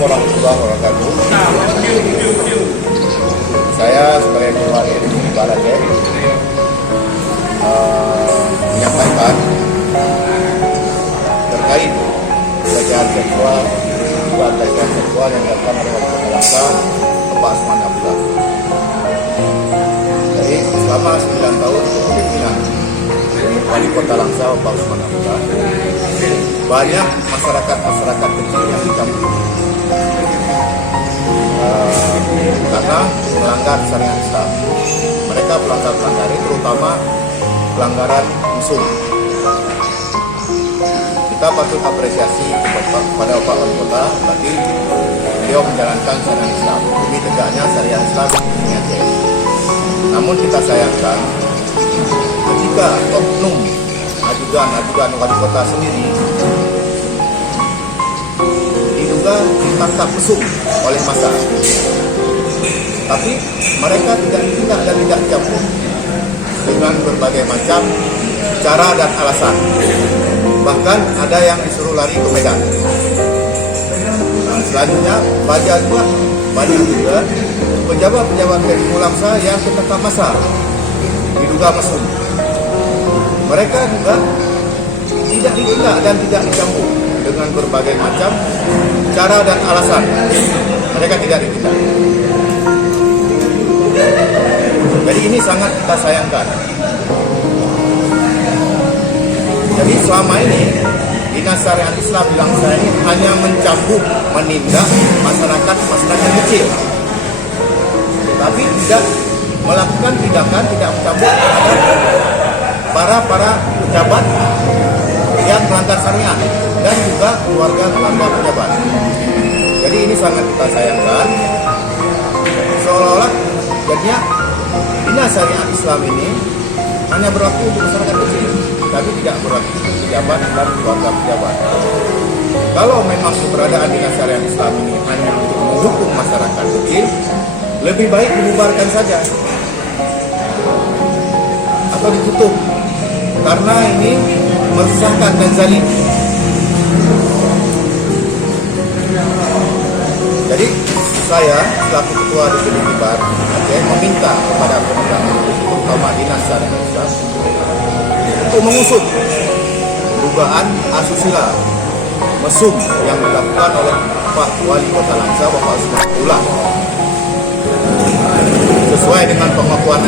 warahmatullahi wabarakatuh. Saya sebagai Ketua RI Barangke menyampaikan terkait pelecehan seksual yang dilakukan oleh wali kota Langsa, Bapak Asman Abdullah. Jadi selama 9 tahun kepemimpinan wali kota Langsa, Bapak Asman Abdullah, banyak masyarakat kecil yang dicampur karena melanggar syariat Islam. Mereka pelanggar terutama pelanggaran musuh. Kita patut apresiasi kepada Bapak Wali Kota, berarti beliau menjalankan syariat Islam demi tegaknya syariat Islam di Aceh. Namun kita sayangkan ketika oknum ajudan wali kota sendiri diduga ditangkap mesum oleh massa, tapi mereka tidak ditindak dan tidak dicampur dengan berbagai macam cara dan alasan. Bahkan ada yang disuruh lari ke Medan. Selanjutnya banyak juga pejabat-pejabat dari Langsa yang tertangkap massa diduga mesum. Mereka juga tidak ditindak dan tidak dicampur dengan berbagai macam cara dan alasan. Mereka tidak ditindak. Jadi ini sangat kita sayangkan. Jadi selama ini Dinas Syariat Islam di Langsa ini hanya mencambuk, menindak masyarakat kecil, tapi tidak melakukan tindakan, tidak mencambuk para pejabat yang melanggar syariat dan juga keluarga pejabat. Jadi ini sangat kita sayangkan. Seolah-olah jadinya Dinas Syariat Islam ini hanya berlaku untuk masyarakat kecil, tapi tidak berlaku untuk pejabat dan keluarga pejabat. Kalau memang keberadaan Dinas Syariat Islam ini hanya untuk menghukum masyarakat kecil, lebih baik dibubarkan saja atau ditutup, karena ini meresahkan dan zalim. Jadi saya selaku Ketua DPD Bar Aceh meminta kepada penegak hukum, terutama Dinas Syariat Islam, untuk mengusut dugaan asusila mesum yang dilakukan oleh Pak Wali Kota Langsa, Bapak Asman Abdullah. Sesuai dengan pengakuan